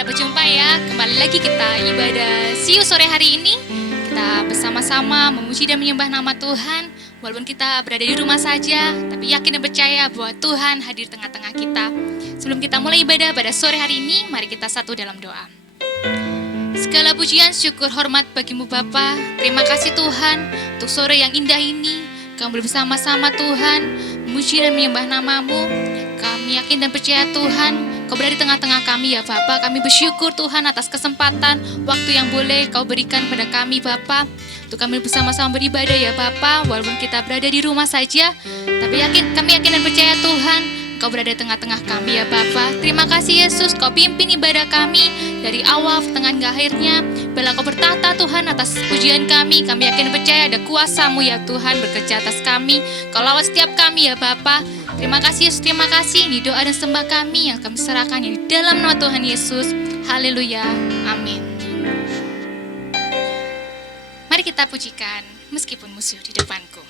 Tidak berjumpa ya, kembali lagi kita ibadah siu sore hari ini. Kita bersama-sama memuji dan menyembah nama Tuhan. Walaupun kita berada di rumah saja, tapi yakin dan percaya bahwa Tuhan hadir tengah-tengah kita. Sebelum kita mulai ibadah pada sore hari ini, mari kita satu dalam doa. Segala pujian, syukur, hormat bagimu Bapa. Terima kasih Tuhan untuk sore yang indah ini. Kami bersama-sama Tuhan, memuji dan menyembah nama-Mu. Kami yakin dan percaya Tuhan, Kau berada di tengah-tengah kami ya Bapa. Kami bersyukur Tuhan atas kesempatan, waktu yang boleh Kau berikan pada kami Bapa. Untuk kami bersama-sama beribadah ya Bapa, walaupun kita berada di rumah saja. Tapi kami yakin dan percaya Tuhan, Kau berada di tengah-tengah kami ya Bapa. Terima kasih Yesus, Kau pimpin ibadah kami dari awal, tengah hingga akhirnya. Bila Kau bertata Tuhan atas pujian kami yakin dan percaya ada kuasa-Mu ya Tuhan bekerja atas kami. Kau lawat setiap kami ya Bapa. Terima kasih Yesus, terima kasih. Ini doa dan sembah kami yang kami serahkan di dalam nama Tuhan Yesus. Haleluya, amin. Mari kita pujikan meskipun musuh di depanku.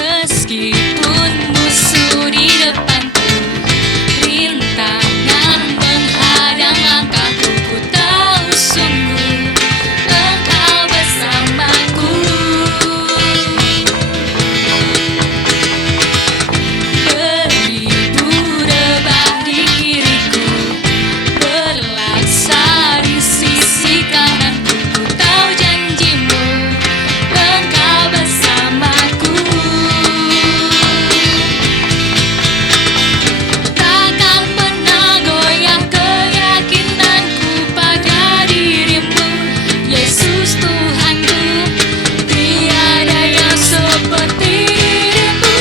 Meskipun musuh di depanku, rintangan menghadang langkahku, ku tahu sungguh Engkau bersamaku. Beribu rebah di kiriku, berlaksa di sisi kananku, ku tahu janji-Mu Engkau bersamaku. Takkan pernah goyah keyakinanku pada diri-Mu, Yesus Tuhanku. Tiada yang seperti diri-Mu.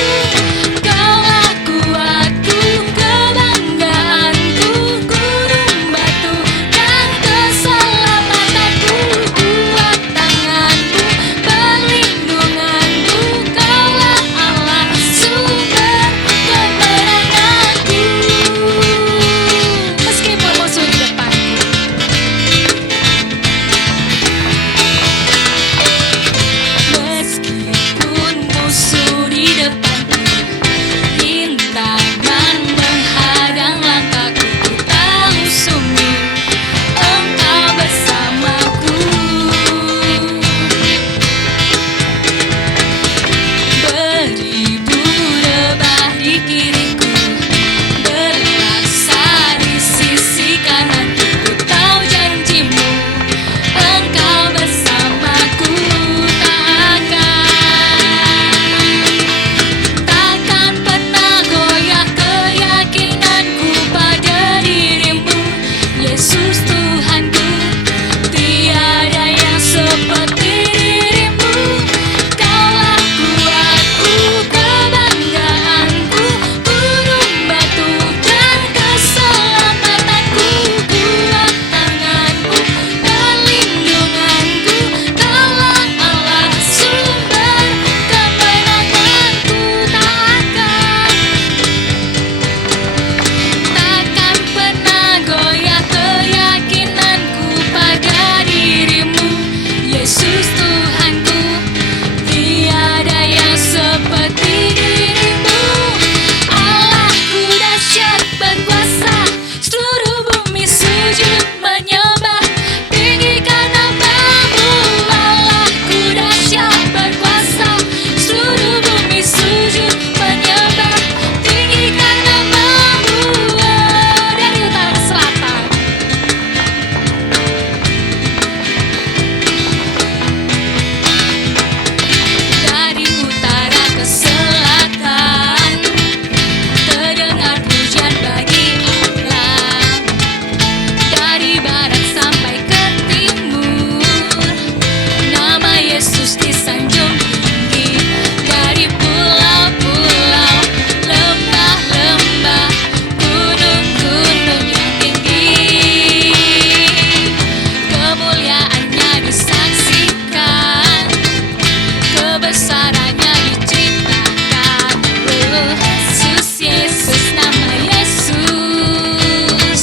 Kaulah kuatku, kebanggaanku, gunung batu dan keselamatanku. Kuat tangan-Mu, perlindunganku, Kaulah Allah sumber kemenanganku. Meskipun musuh di depanku, meskipun musuh di depanku, rintangan menghadang langkahku, ku tahu sungguh Engkau bersamaku. Beribu rebah di kiriku, berlaksa di sisi kananku, ku tahu janji-Mu Engkau bersamaku. Takkan pernah goyah keyakinanku pada diri-Mu, Yesus Tuhanku. Tiada yang seperti diri-Mu. Kaulah kuatku, kebanggaanku, gunung batu dan keselamatanku. Kuat tangan-Mu, perlindunganku, Kaulah Allah sumber kemenanganku. Takkan pernah goyah keyakinanku pada diri-Mu, Yesus Tuhanku. Tiada yang seperti diri-Mu. Allahku dahsyat berkuasa, seluruh bumi sujud menyembah, tinggikan nama-Mu. Allahku dahsyat berkuasa, seluruh bumi sujud menyembah, tinggikan nama-Mu. Dari utara ke selatan, dari utara ke selatan, terdengar pujian bagi Allah. Dari barat sampai ke timur, nama Yesus disanjung tinggi. Dari pulau-pulau, lembah-lembah, gunung-gunung yang tinggi, kemuliaannya disaksikan, kebesarannya diceritakan. Yesus, Yesus, nama Yesus,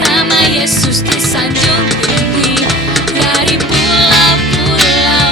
nama Yesus disanjung tinggi. Dari pulau-pulau,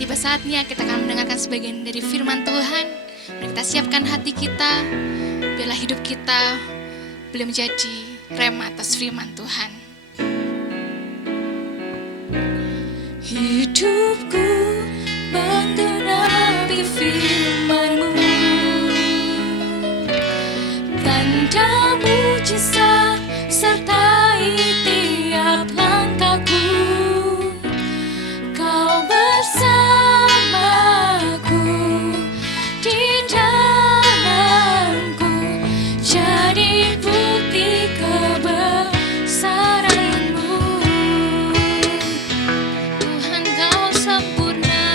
Tiba saatnya kita akan mendengarkan sebagian dari firman Tuhan. Mari kita siapkan hati kita, biarlah hidup kita boleh menjadi rema atas firman Tuhan. Hidupku menggenapi firman-Mu, tanda mujizat sertai tiap langkahku. Kau bersamaku, di dalamku, jadi bukti kebesaran-Mu. Tuhan Kau sempurna,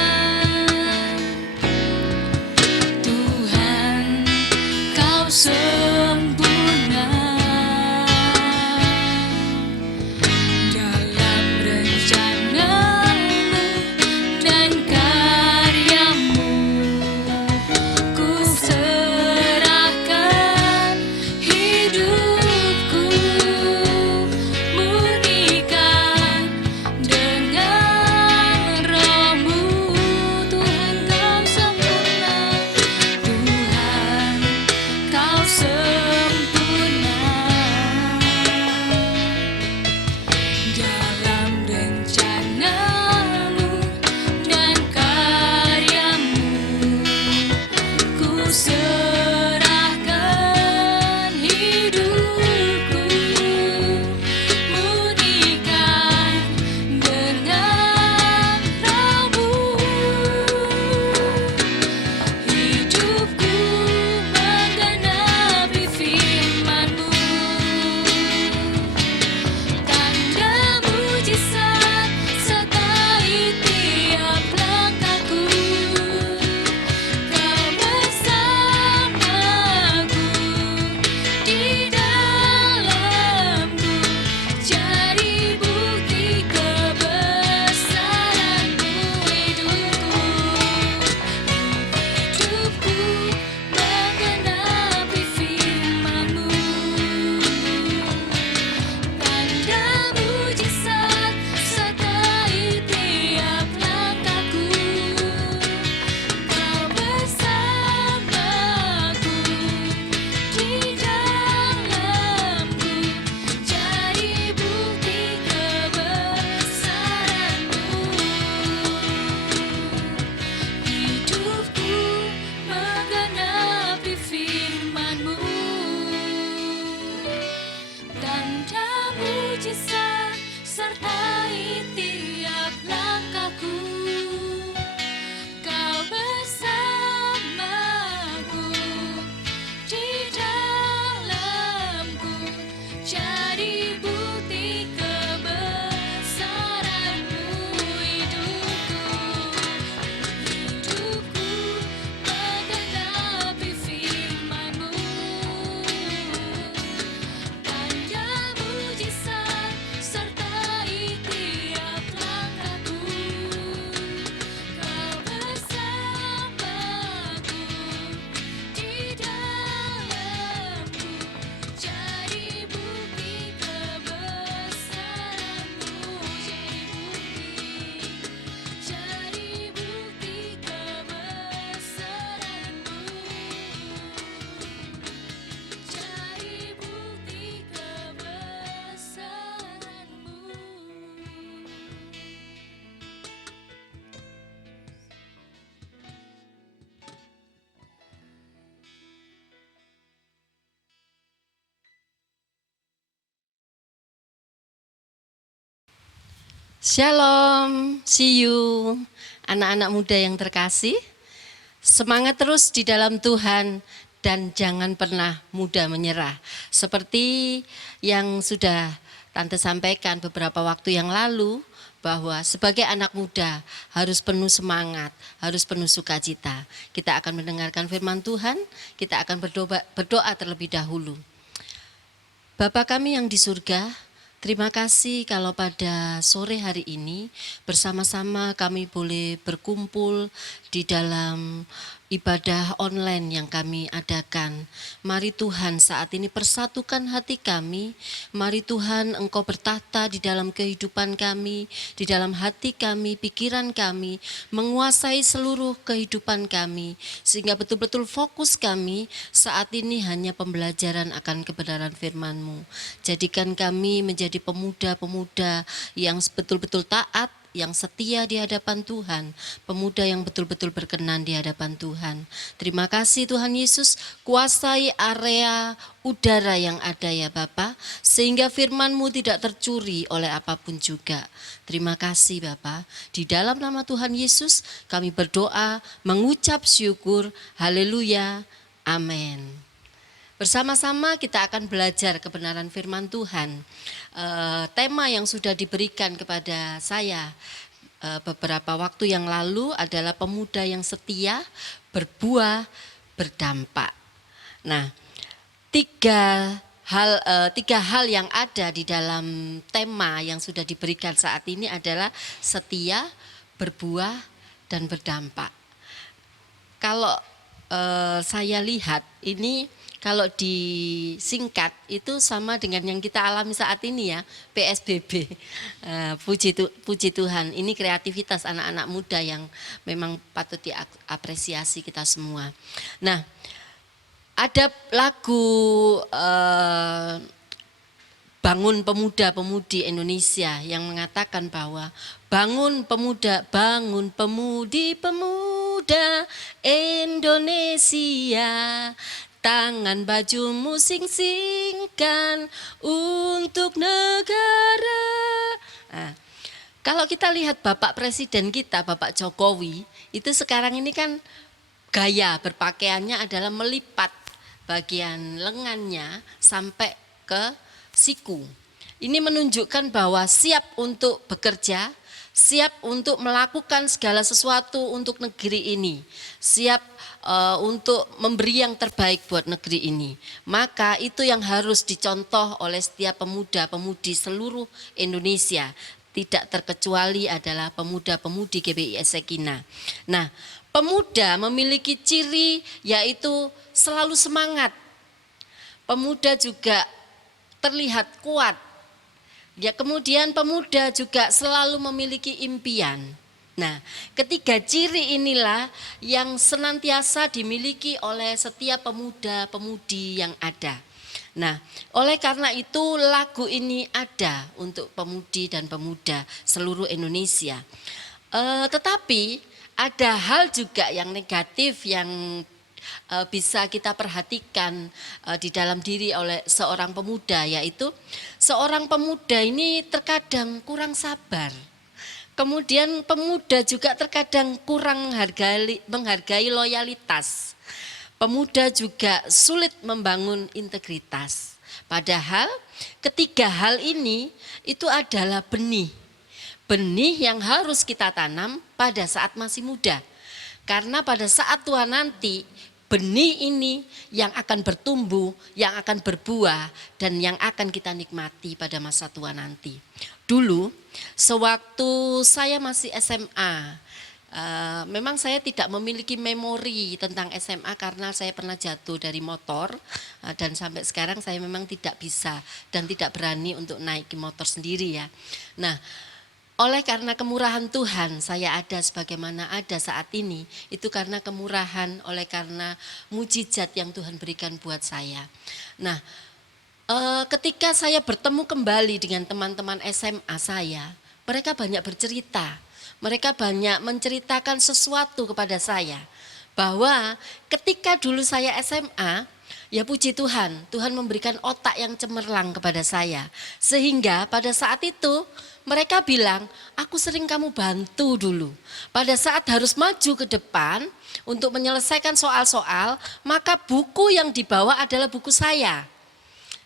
Tuhan, Kau sempurna dalam rencana-Mu dan karya-Mu. Ku serahkan hidupku, murnikan dengan Roh-Mu. Tuhan, Kau sempurna, Tuhan, Kau sempurna dalam rencana-Mu dan karya-Mu. Ku serahkan hidupku, murnikan dengan Roh-Mu. Hidupku menggenapi firman-Mu, tanda mujizat sertai tiap langkahku. Kau bersamaku, di dalamku, jadi bukti kebesaran-Mu. Hidupku menggenapi firman-Mu, tanda mujizat sertai tiap langkahku. Kau bersamaku, di dalamku, jadi bukti kebesaran-Mu. Hidupku menggenapi firman-Mu, tanda mujizat sertai tiap langkahku. Kau bersamaku, di dalamku, jadi bukti kebesaran-Mu. Hidupku menggenapi firman-Mu, tanda mujizat sertai tiap langkahku. Kau bersamaku, di dalamku, jadi bukti kebesaran-Mu. Jadi bukti kebesaran-Mu, jadi bukti kebesaran-Mu. Shalom, see you, anak-anak muda yang terkasih. Semangat terus di dalam Tuhan dan jangan pernah mudah menyerah. Seperti yang sudah Tante sampaikan beberapa waktu yang lalu, bahwa sebagai anak muda harus penuh semangat, harus penuh sukacita. Kita akan mendengarkan firman Tuhan, kita akan berdoa terlebih dahulu. Bapa kami yang di surga, terima kasih kalau pada sore hari ini bersama-sama kami boleh berkumpul di dalam ibadah online yang kami adakan. Mari Tuhan saat ini persatukan hati kami. Mari Tuhan Engkau bertahta di dalam kehidupan kami, di dalam hati kami, pikiran kami, menguasai seluruh kehidupan kami. Sehingga betul-betul fokus kami saat ini hanya pembelajaran akan kebenaran firman-Mu. Jadikan kami menjadi pemuda-pemuda yang betul-betul taat, yang setia di hadapan Tuhan, pemuda yang betul-betul berkenan di hadapan Tuhan. Terima kasih Tuhan Yesus, kuasai area udara yang ada ya Bapa, sehingga firman-Mu tidak tercuri oleh apapun juga. Terima kasih Bapa, di dalam nama Tuhan Yesus kami berdoa, mengucap syukur, haleluya, amin. Bersama-sama kita akan belajar kebenaran firman Tuhan. Tema yang sudah diberikan kepada saya beberapa waktu yang lalu adalah pemuda yang setia, berbuah, berdampak. Nah, tiga hal yang ada di dalam tema yang sudah diberikan saat ini adalah setia, berbuah, dan berdampak. Kalau saya lihat ini, kalau disingkat itu sama dengan yang kita alami saat ini ya, PSBB. Puji Tuhan, ini kreativitas anak-anak muda yang memang patut diapresiasi kita semua. Nah, ada lagu Bangun Pemuda-Pemudi Indonesia yang mengatakan bahwa bangun pemuda, bangun pemudi-pemuda Indonesia, tangan bajumu sing-singkan untuk negara. Nah, kalau kita lihat Bapak Presiden kita, Bapak Jokowi, itu sekarang ini kan gaya berpakaiannya adalah melipat bagian lengannya sampai ke siku. Ini menunjukkan bahwa siap untuk bekerja, siap untuk melakukan segala sesuatu untuk negeri ini, siap untuk memberi yang terbaik buat negeri ini. Maka itu yang harus dicontoh oleh setiap pemuda-pemudi seluruh Indonesia. Tidak terkecuali adalah pemuda-pemudi GBI Esekina. Nah, pemuda memiliki ciri yaitu selalu semangat. Pemuda juga terlihat kuat. Ya, kemudian pemuda juga selalu memiliki impian. Nah, ketiga ciri inilah yang senantiasa dimiliki oleh setiap pemuda-pemudi yang ada. Nah, oleh karena itu lagu ini ada untuk pemudi dan pemuda seluruh Indonesia. Tetapi ada hal juga yang negatif yang bisa kita perhatikan di dalam diri oleh seorang pemuda, yaitu seorang pemuda ini terkadang kurang sabar. Kemudian pemuda juga terkadang kurang menghargai loyalitas. Pemuda juga sulit membangun integritas. Padahal ketiga hal ini itu adalah benih. Benih yang harus kita tanam pada saat masih muda. Karena pada saat tua nanti benih ini yang akan bertumbuh, yang akan berbuah, dan yang akan kita nikmati pada masa tua nanti. Dulu, sewaktu saya masih SMA, memang saya tidak memiliki memori tentang SMA karena saya pernah jatuh dari motor, dan sampai sekarang saya memang tidak bisa dan tidak berani untuk naik motor sendiri ya. Nah, oleh karena kemurahan Tuhan saya ada sebagaimana ada saat ini, itu karena kemurahan, oleh karena mujizat yang Tuhan berikan buat saya. Nah, ketika saya bertemu kembali dengan teman-teman SMA saya, mereka banyak bercerita, mereka banyak menceritakan sesuatu kepada saya. Bahwa ketika dulu saya SMA, ya puji Tuhan, Tuhan memberikan otak yang cemerlang kepada saya. Sehingga pada saat itu mereka bilang, aku sering kamu bantu dulu. Pada saat harus maju ke depan untuk menyelesaikan soal-soal, maka buku yang dibawa adalah buku saya.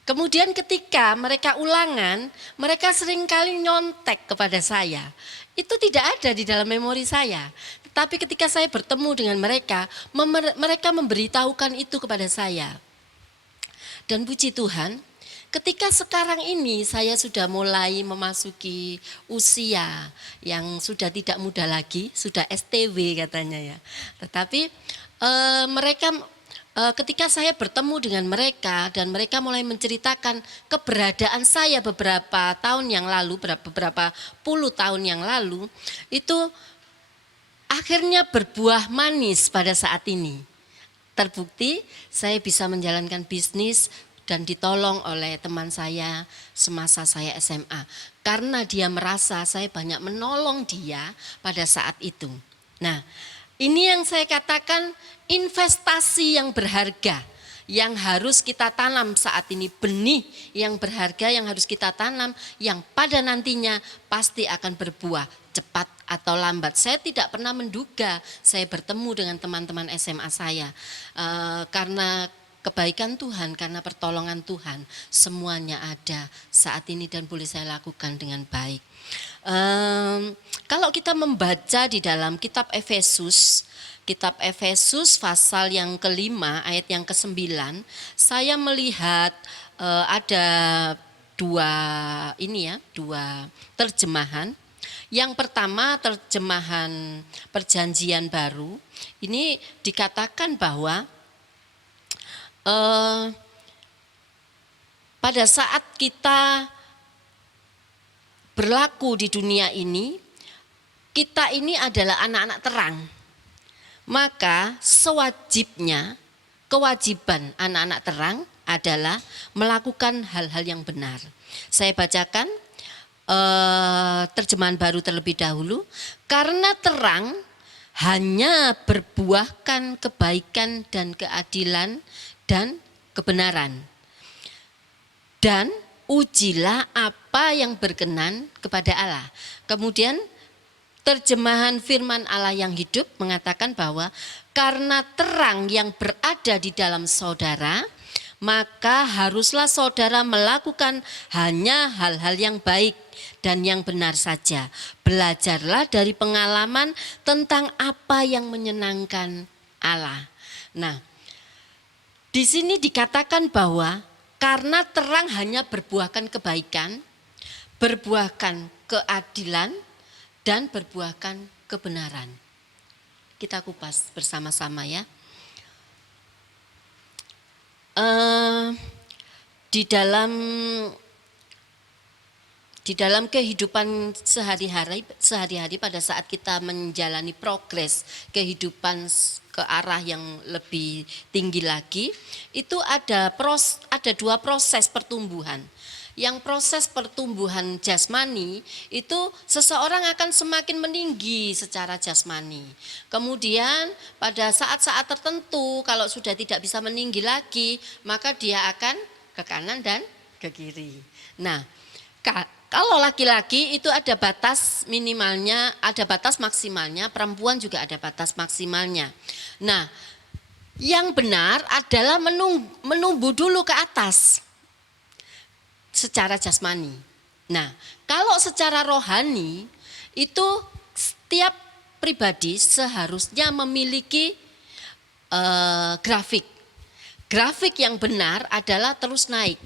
Kemudian ketika mereka ulangan, mereka seringkali nyontek kepada saya. Itu tidak ada di dalam memori saya. Tetapi ketika saya bertemu dengan mereka, mereka memberitahukan itu kepada saya. Dan puji Tuhan, Ketika sekarang ini saya sudah mulai memasuki usia yang sudah tidak muda lagi, sudah STW katanya ya. Tetapi mereka ketika saya bertemu dengan mereka dan mereka mulai menceritakan keberadaan saya beberapa tahun yang lalu, beberapa puluh tahun yang lalu, itu akhirnya berbuah manis pada saat ini. Terbukti saya bisa menjalankan bisnis dan ditolong oleh teman saya semasa saya SMA. Karena dia merasa saya banyak menolong dia pada saat itu. Nah, ini yang saya katakan investasi yang berharga yang harus kita tanam saat ini, benih yang berharga yang harus kita tanam, yang pada nantinya pasti akan berbuah cepat atau lambat. Saya tidak pernah menduga saya bertemu dengan teman-teman SMA saya, karena kebaikan Tuhan, karena pertolongan Tuhan, semuanya ada saat ini dan boleh saya lakukan dengan baik. Kalau kita membaca di dalam kitab Efesus pasal yang kelima ayat yang ke-9, saya melihat ada dua terjemahan. Yang pertama terjemahan Perjanjian Baru, ini dikatakan bahwa pada saat kita berlaku di dunia ini, kita ini adalah anak-anak terang. Maka kewajiban anak-anak terang adalah melakukan hal-hal yang benar. Saya bacakan terjemahan baru terlebih dahulu. Karena terang hanya berbuahkan kebaikan dan keadilan dan kebenaran. Dan ujilah apa yang berkenan kepada Allah. Kemudian terjemahan firman Allah yang hidup mengatakan bahwa karena terang yang berada di dalam saudara, maka haruslah saudara melakukan hanya hal-hal yang baik dan yang benar saja. Belajarlah dari pengalaman tentang apa yang menyenangkan Allah. Nah, di sini dikatakan bahwa karena terang hanya berbuahkan kebaikan, berbuahkan keadilan, dan berbuahkan kebenaran. Kita kupas bersama-sama ya. Di dalam kehidupan sehari-hari pada saat kita menjalani progres kehidupan ke arah yang lebih tinggi lagi, itu ada dua proses pertumbuhan. Yang proses pertumbuhan jasmani itu seseorang akan semakin meninggi secara jasmani. Kemudian pada saat-saat tertentu kalau sudah tidak bisa meninggi lagi, maka dia akan ke kanan dan ke kiri. Nah, kalau laki-laki itu ada batas minimalnya, ada batas maksimalnya, perempuan juga ada batas maksimalnya. Nah, yang benar adalah menumbuh dulu ke atas secara jasmani. Nah, kalau secara rohani itu setiap pribadi seharusnya memiliki grafik. Grafik yang benar adalah terus naik.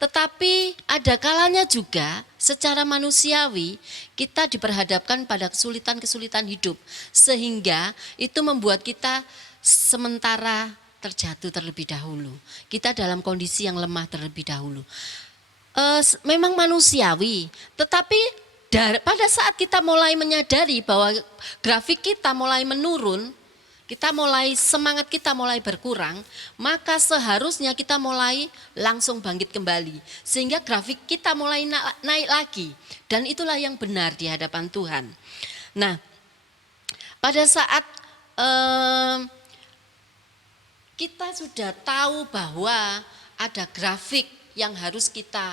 Tetapi ada kalanya juga secara manusiawi kita diperhadapkan pada kesulitan-kesulitan hidup. Sehingga itu membuat kita sementara terjatuh terlebih dahulu. Kita dalam kondisi yang lemah terlebih dahulu. Memang manusiawi, tetapi pada saat kita mulai menyadari bahwa grafik kita mulai menurun, semangat kita mulai berkurang, maka seharusnya kita mulai langsung bangkit kembali. Sehingga grafik kita mulai naik lagi. Dan itulah yang benar di hadapan Tuhan. Nah, pada saat kita sudah tahu bahwa ada grafik yang harus kita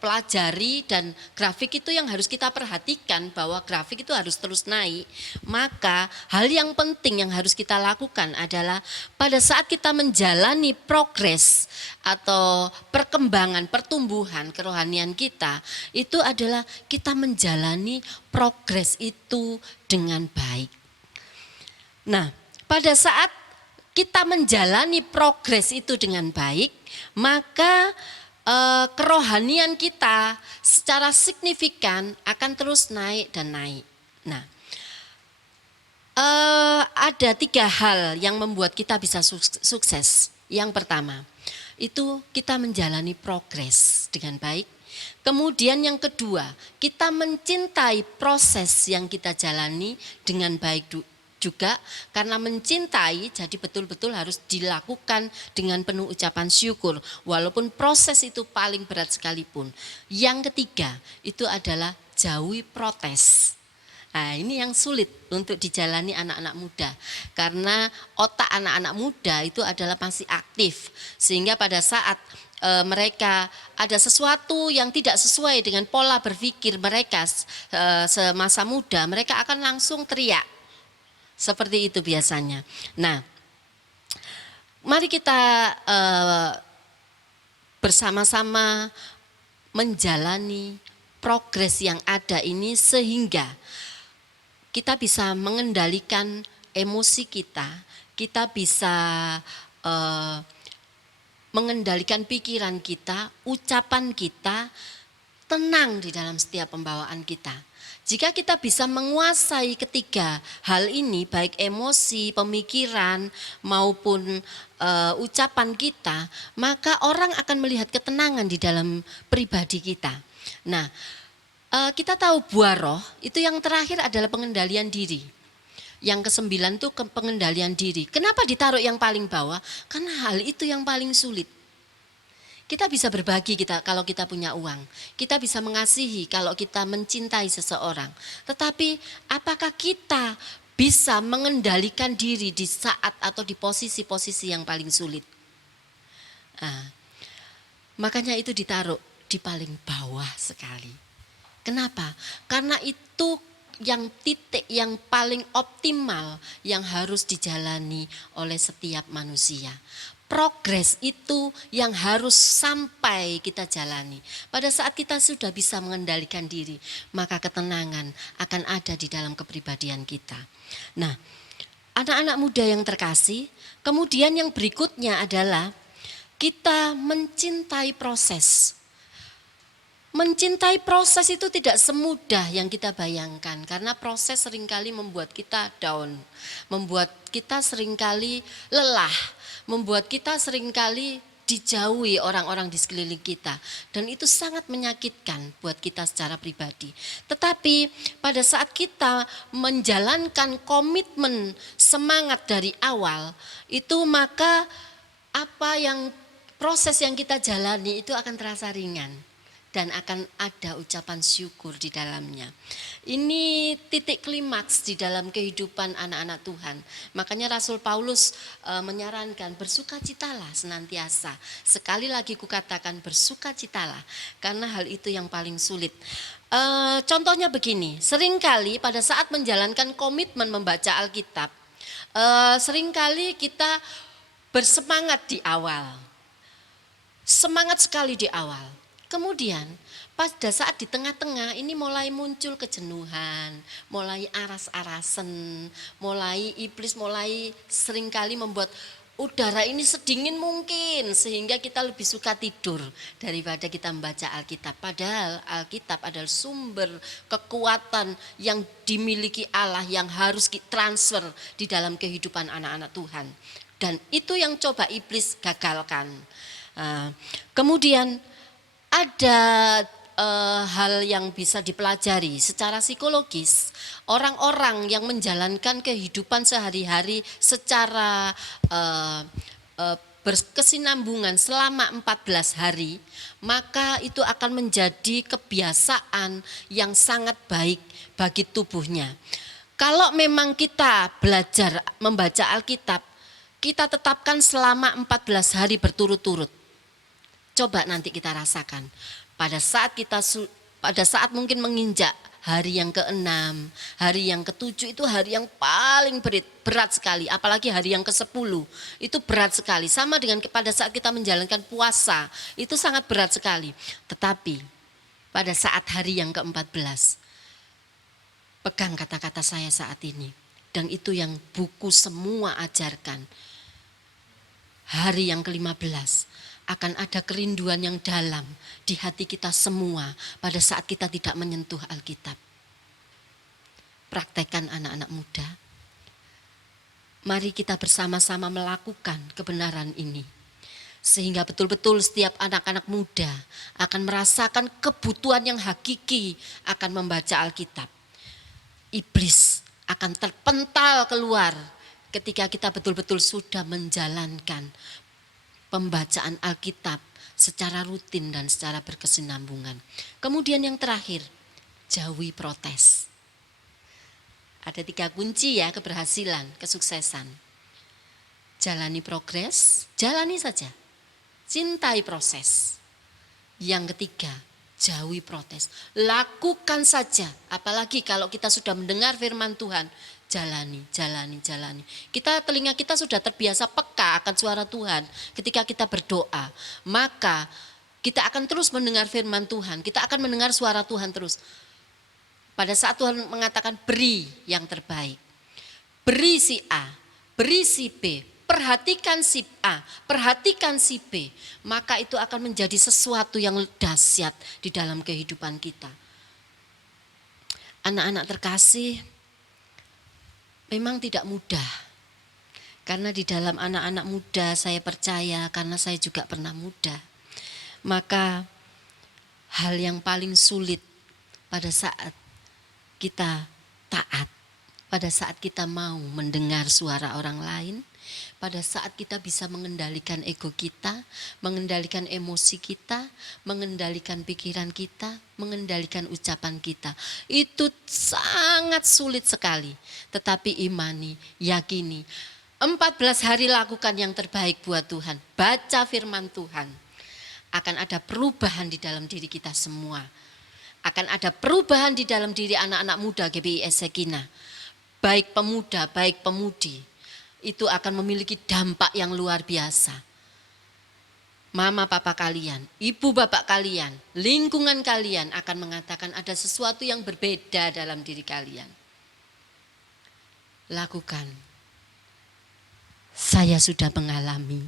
pelajari dan grafik itu yang harus kita perhatikan bahwa grafik itu harus terus naik, maka hal yang penting yang harus kita lakukan adalah pada saat kita menjalani progres atau perkembangan pertumbuhan kerohanian kita, itu adalah kita menjalani progres itu dengan baik. Nah, pada saat kita menjalani progres itu dengan baik, maka kerohanian kita secara signifikan akan terus naik dan naik. Nah, ada 3 hal yang membuat kita bisa sukses. Yang pertama, itu kita menjalani progres dengan baik. Kemudian yang kedua, kita mencintai proses yang kita jalani dengan baik juga, karena mencintai jadi betul-betul harus dilakukan dengan penuh ucapan syukur walaupun proses itu paling berat sekalipun. Yang ketiga itu adalah jauhi protes. Nah, ini yang sulit untuk dijalani anak-anak muda, karena otak anak-anak muda itu adalah masih aktif, sehingga pada saat mereka ada sesuatu yang tidak sesuai dengan pola berpikir mereka semasa muda, mereka akan langsung teriak. Seperti itu biasanya. Nah, mari kita bersama-sama menjalani progres yang ada ini sehingga kita bisa mengendalikan emosi kita bisa mengendalikan pikiran kita, ucapan kita, tenang di dalam setiap pembawaan kita. Jika kita bisa menguasai ketiga hal ini, baik emosi, pemikiran maupun ucapan kita, maka orang akan melihat ketenangan di dalam pribadi kita. Nah, kita tahu buah roh itu yang terakhir adalah pengendalian diri. Yang ke-9 itu pengendalian diri. Kenapa ditaruh yang paling bawah? Karena hal itu yang paling sulit. Kita bisa berbagi kalau kita punya uang. Kita bisa mengasihi kalau kita mencintai seseorang. Tetapi apakah kita bisa mengendalikan diri di saat atau di posisi-posisi yang paling sulit? Nah, makanya itu ditaruh di paling bawah sekali. Kenapa? Karena itu yang titik yang paling optimal yang harus dijalani oleh setiap manusia. Progres itu yang harus sampai kita jalani. Pada saat kita sudah bisa mengendalikan diri, maka ketenangan akan ada di dalam kepribadian kita. Nah, anak-anak muda yang terkasih, kemudian yang berikutnya adalah kita mencintai proses. Mencintai proses itu tidak semudah yang kita bayangkan, karena proses seringkali membuat kita down, membuat kita seringkali lelah, membuat kita seringkali dijauhi orang-orang di sekeliling kita, dan itu sangat menyakitkan buat kita secara pribadi. Tetapi pada saat kita menjalankan komitmen semangat dari awal, itu maka proses yang kita jalani itu akan terasa ringan. Dan akan ada ucapan syukur di dalamnya. Ini titik klimaks di dalam kehidupan anak-anak Tuhan. Makanya Rasul Paulus menyarankan bersukacitalah senantiasa. Sekali lagi kukatakan bersukacitalah, karena hal itu yang paling sulit. Contohnya begini, seringkali pada saat menjalankan komitmen membaca Alkitab, seringkali kita bersemangat di awal. Semangat sekali di awal. Kemudian pada saat di tengah-tengah ini mulai muncul kejenuhan, mulai aras-arasen, mulai iblis mulai seringkali membuat udara ini sedingin mungkin sehingga kita lebih suka tidur daripada kita membaca Alkitab. Padahal Alkitab adalah sumber kekuatan yang dimiliki Allah yang harus transfer di dalam kehidupan anak-anak Tuhan. Dan itu yang coba iblis gagalkan. Kemudian ada hal yang bisa dipelajari secara psikologis. Orang-orang yang menjalankan kehidupan sehari-hari secara berkesinambungan selama 14 hari, maka itu akan menjadi kebiasaan yang sangat baik bagi tubuhnya. Kalau memang kita belajar membaca Alkitab, kita tetapkan selama 14 hari berturut-turut. Coba nanti kita rasakan pada saat mungkin menginjak hari yang ke-6, hari yang ke-7 itu hari yang paling berat sekali, apalagi hari yang ke-10 itu berat sekali. Sama dengan pada saat kita menjalankan puasa itu sangat berat sekali. Tetapi pada saat hari yang ke-14, pegang kata-kata saya saat ini, dan itu yang buku semua ajarkan. Hari yang ke-15, akan ada kerinduan yang dalam di hati kita semua pada saat kita tidak menyentuh Alkitab. Praktekkan anak-anak muda. Mari kita bersama-sama melakukan kebenaran ini. Sehingga betul-betul setiap anak-anak muda akan merasakan kebutuhan yang hakiki akan membaca Alkitab. Iblis akan terpental keluar ketika kita betul-betul sudah menjalankan pembacaan Alkitab secara rutin dan secara berkesinambungan. Kemudian yang terakhir, jauhi protes. Ada 3 kunci ya keberhasilan, kesuksesan. Jalani progres, jalani saja. Cintai proses. Yang ketiga, jauhi protes. Lakukan saja, apalagi kalau kita sudah mendengar firman Tuhan. Jalani. Telinga kita sudah terbiasa peka akan suara Tuhan ketika kita berdoa. Maka kita akan terus mendengar firman Tuhan, kita akan mendengar suara Tuhan terus. Pada saat Tuhan mengatakan beri yang terbaik, beri si A, beri si B, perhatikan si A, perhatikan si B, maka itu akan menjadi sesuatu yang dahsyat di dalam kehidupan kita. Anak-anak terkasih, memang tidak mudah. Karena di dalam anak-anak muda saya percaya, karena saya juga pernah muda. Maka hal yang paling sulit pada saat kita taat, pada saat kita mau mendengar suara orang lain, pada saat kita bisa mengendalikan ego kita, mengendalikan emosi kita, mengendalikan pikiran kita, mengendalikan ucapan kita. Itu sangat sulit sekali, tetapi imani, yakini. 14 hari lakukan yang terbaik buat Tuhan, baca firman Tuhan. Akan ada perubahan di dalam diri kita semua. Akan ada perubahan di dalam diri anak-anak muda GBI Sekina. Baik pemuda, baik pemudi. Itu akan memiliki dampak yang luar biasa. Mama papa kalian, ibu bapak kalian, lingkungan kalian akan mengatakan ada sesuatu yang berbeda dalam diri kalian. Lakukan. Saya sudah mengalami.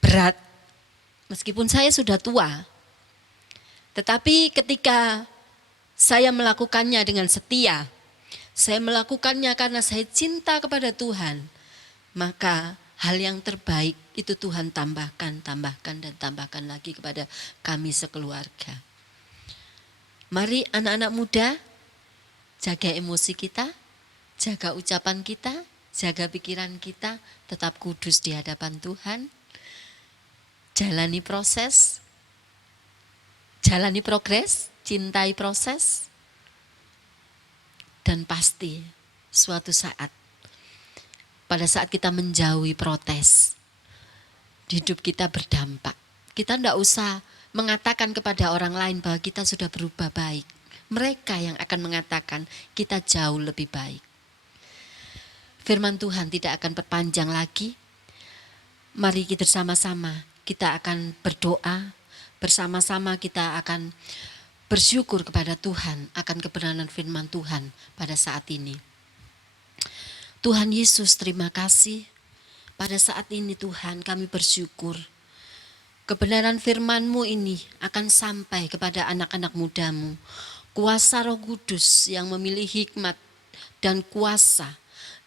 Berat. Meskipun saya sudah tua. Tetapi ketika saya melakukannya dengan setia, saya melakukannya karena saya cinta kepada Tuhan, maka hal yang terbaik itu Tuhan tambahkan lagi kepada kami sekeluarga. Mari anak-anak muda, jaga emosi kita, jaga ucapan kita, jaga pikiran kita, tetap kudus di hadapan Tuhan. Jalani proses, jalani progres, cintai proses, dan pasti suatu saat, pada saat kita menjauhi protes, hidup kita berdampak. Kita tidak usah mengatakan kepada orang lain bahwa kita sudah berubah baik. Mereka yang akan mengatakan kita jauh lebih baik. Firman Tuhan tidak akan berpanjang lagi. Mari kita bersama-sama, kita akan berdoa. Bersama-sama kita akan bersyukur kepada Tuhan akan kebenaran firman Tuhan pada saat ini. Tuhan Yesus, terima kasih. Pada saat ini Tuhan kami bersyukur. Kebenaran firman-Mu ini akan sampai kepada anak-anak muda-Mu. Kuasa Roh Kudus yang memiliki hikmat dan kuasa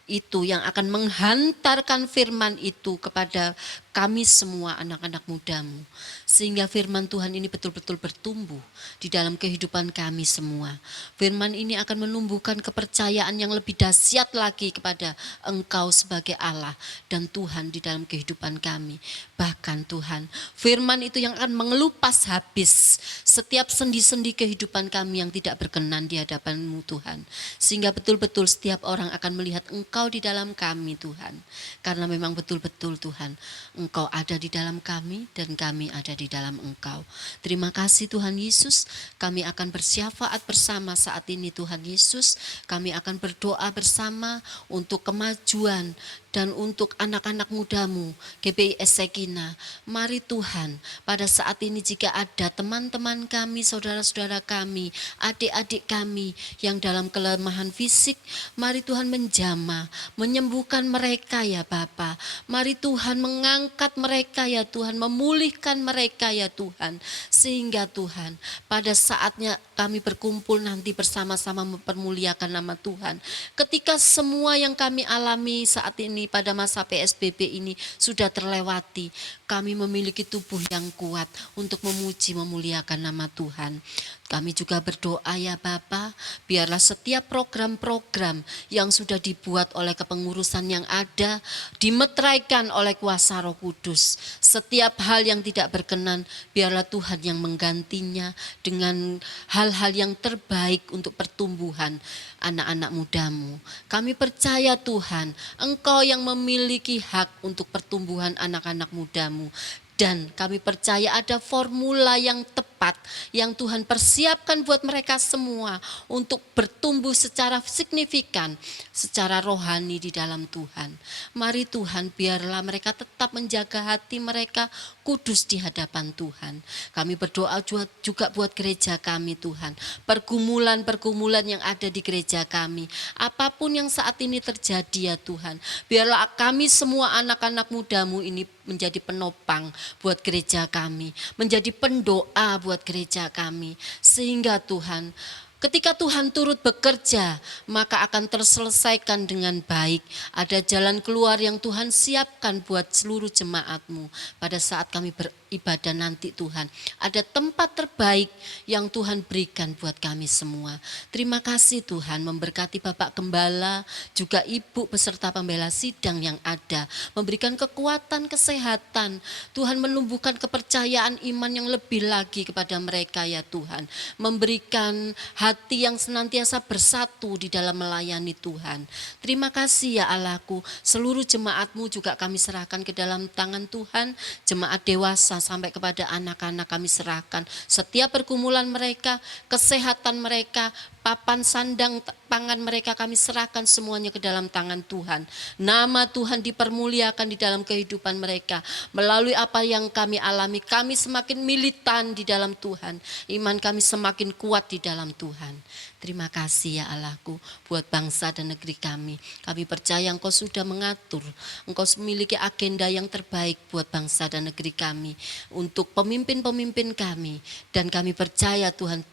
itu yang akan menghantarkan firman itu kepada kami semua anak-anak muda-Mu. Sehingga firman Tuhan ini betul-betul bertumbuh di dalam kehidupan kami semua. Firman ini akan menumbuhkan kepercayaan yang lebih dahsyat lagi kepada Engkau sebagai Allah dan Tuhan di dalam kehidupan kami. Bahkan Tuhan, firman itu yang akan mengelupas habis setiap sendi-sendi kehidupan kami yang tidak berkenan di hadapan-Mu Tuhan. Sehingga betul-betul setiap orang akan melihat Engkau di dalam kami Tuhan. Karena memang betul-betul Tuhan, Engkau ada di dalam kami dan kami ada di dalam Engkau. Terima kasih Tuhan Yesus, kami akan bersyafaat bersama saat ini Tuhan Yesus. Kami akan berdoa bersama untuk kemajuan dan untuk anak-anak muda-Mu GBI Sekina. Mari Tuhan, pada saat ini jika ada teman-teman kami, saudara-saudara kami, adik-adik kami yang dalam kelemahan fisik, mari Tuhan menjamah, semua, menyembuhkan mereka ya Bapa. Mari Tuhan mengangkat mereka ya Tuhan, memulihkan mereka ya Tuhan. Sehingga Tuhan pada saatnya kami berkumpul nanti bersama-sama mempermuliakan nama Tuhan. Ketika semua yang kami alami saat ini pada masa PSBB ini sudah terlewati, kami memiliki tubuh yang kuat untuk memuji memuliakan nama Tuhan. Kami juga berdoa ya Bapa, biarlah setiap program-program yang sudah dibuat oleh kepengurusan yang ada dimeteraikan oleh kuasa Roh Kudus. Setiap hal yang tidak berkenan, biarlah Tuhan yang menggantinya dengan hal-hal yang terbaik untuk pertumbuhan anak-anak mudamu. Kami percaya Tuhan, Engkau yang memiliki hak untuk pertumbuhan anak-anak mudamu. Dan kami percaya ada formula yang tepat yang Tuhan persiapkan buat mereka semua untuk bertumbuh secara signifikan, secara rohani di dalam Tuhan. Mari Tuhan, biarlah mereka tetap menjaga hati mereka kudus di hadapan Tuhan. Kami berdoa juga buat gereja kami Tuhan. Pergumulan-pergumulan yang ada di gereja kami, apapun yang saat ini terjadi ya Tuhan, biarlah kami semua anak-anak mudamu ini menjadi penopang buat gereja kami, menjadi pendoa buat gereja kami. Sehingga Tuhan, ketika Tuhan turut bekerja, maka akan terselesaikan dengan baik. Ada jalan keluar yang Tuhan siapkan buat seluruh jemaat-Mu pada saat kami beribadah nanti Tuhan. Ada tempat terbaik yang Tuhan berikan buat kami semua. Terima kasih Tuhan, memberkati Bapak Gembala, juga Ibu beserta pembela sidang yang ada. Memberikan kekuatan, kesehatan. Tuhan menumbuhkan kepercayaan iman yang lebih lagi kepada mereka ya Tuhan. Memberikan hati yang senantiasa bersatu di dalam melayani Tuhan. Terima kasih ya Allahku, seluruh jemaat-Mu juga kami serahkan ke dalam tangan Tuhan. Jemaat dewasa sampai kepada anak-anak kami serahkan. Setiap pergumulan mereka, kesehatan mereka, papan sandang pangan mereka kami serahkan semuanya ke dalam tangan Tuhan. Nama Tuhan dipermuliakan di dalam kehidupan mereka. Melalui apa yang kami alami, kami semakin militan di dalam Tuhan. Iman kami semakin kuat di dalam Tuhan. Terima kasih ya Allahku buat bangsa dan negeri kami. Kami percaya Engkau sudah mengatur. Engkau memiliki agenda yang terbaik buat bangsa dan negeri kami. Untuk pemimpin-pemimpin kami. Dan kami percaya Tuhan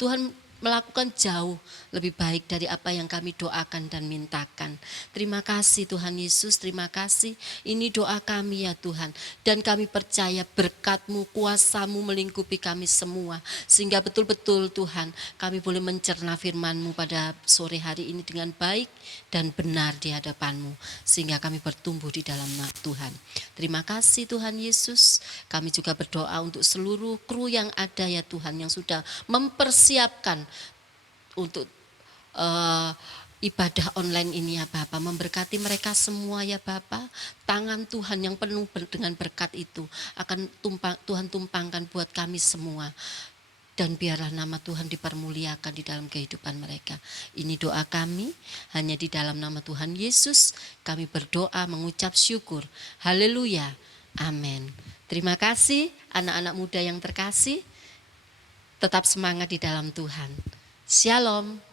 melakukan jauh lebih baik dari apa yang kami doakan dan mintakan. Terima kasih Tuhan Yesus, terima kasih. Ini doa kami ya Tuhan. Dan kami percaya berkat-Mu, kuasa-Mu melingkupi kami semua. Sehingga betul-betul Tuhan kami boleh mencerna firman-Mu pada sore hari ini dengan baik dan benar di hadapan-Mu. Sehingga kami bertumbuh di dalam nama Tuhan. Terima kasih Tuhan Yesus. Kami juga berdoa untuk seluruh kru yang ada ya Tuhan, yang sudah mempersiapkan untuk ibadah online ini ya Bapa. Memberkati mereka semua ya Bapa. Tangan Tuhan yang penuh dengan berkat itu akan Tuhan tumpangkan buat kami semua. Dan biarlah nama Tuhan dipermuliakan di dalam kehidupan mereka. Ini doa kami, hanya di dalam nama Tuhan Yesus kami berdoa mengucap syukur. Haleluya, amin. Terima kasih anak-anak muda yang terkasih. Tetap semangat di dalam Tuhan. Shalom.